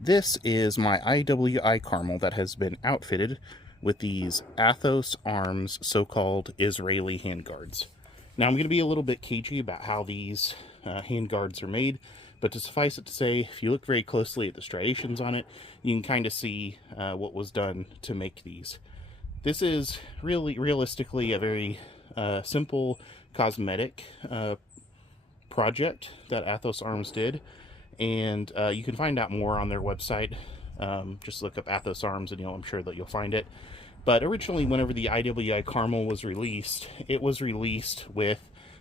This is my IWI Carmel that has been outfitted with these Athos arms, so-called Israeli handguards. Now I'm going to be a little bit cagey about how these handguards are made, but to suffice it to say, if you look very closely at the striations on it, you can kind of see what was done to make these. This is really, realistically, a very simple cosmetic project that Athos Arms did, and you can find out more on their website. Just look up Athos Arms and I'm sure that you'll find it. But originally, whenever the IWI Carmel was released, it was released with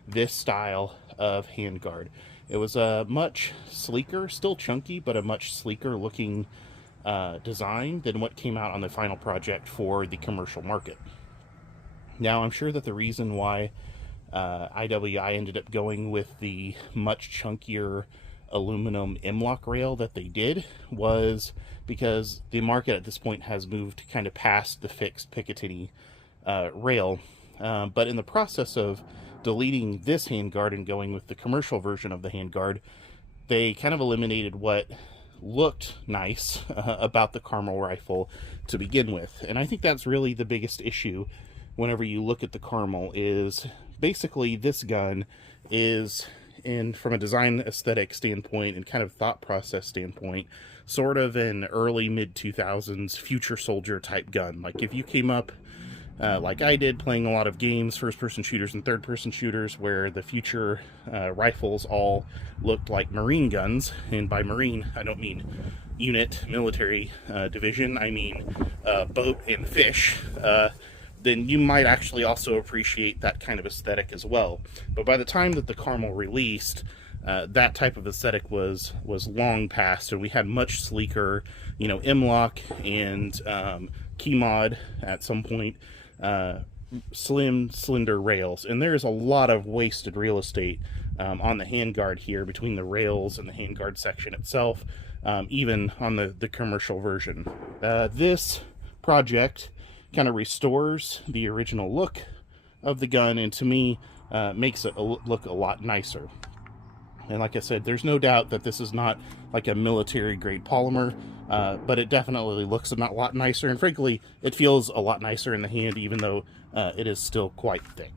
this style of handguard. It was a much sleeker, still chunky, but a much sleeker looking design than what came out on the final project for the commercial market. Now, I'm sure that the reason why IWI ended up going with the much chunkier aluminum M-lock rail that they did was because the market at this point has moved kind of past the fixed Picatinny rail. But in the process of deleting this handguard and going with the commercial version of the handguard, they kind of eliminated what looked nice about the Carmel rifle to begin with. And I think that's really the biggest issue whenever you look at the Carmel, is basically this gun is, from a design aesthetic standpoint and kind of thought process standpoint, sort of an early mid-2000s future soldier type gun. Like if you came up like I did, playing a lot of games, first-person shooters and third-person shooters, where the future rifles all looked like Marine guns, and by Marine I don't mean unit, military division, I mean boat and fish, then you might actually also appreciate that kind of aesthetic as well. But by the time that the Carmel released, that type of aesthetic was long past, and we had much sleeker, M-lock and key mod at some point, slender rails. And there's a lot of wasted real estate on the handguard here, between the rails and the handguard section itself, even on the commercial version. This project kind of restores the original look of the gun, and to me makes it look a lot nicer. And like I said, there's no doubt that this is not like a military grade polymer, but it definitely looks a lot nicer, and frankly it feels a lot nicer in the hand, even though it is still quite thick.